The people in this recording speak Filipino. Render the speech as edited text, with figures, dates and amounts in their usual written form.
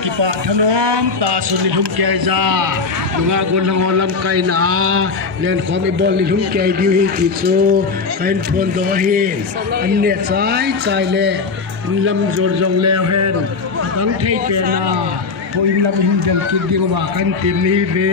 Kipa thanom ta sun lilhum kya za lunga gon langolam kai na len khomi bol lilhum kya diu hi ti chu kain phon do hi anne chai le lam jor jong le hen tang thei pe na ho in lam hin jal ki ding wa kan tim ni be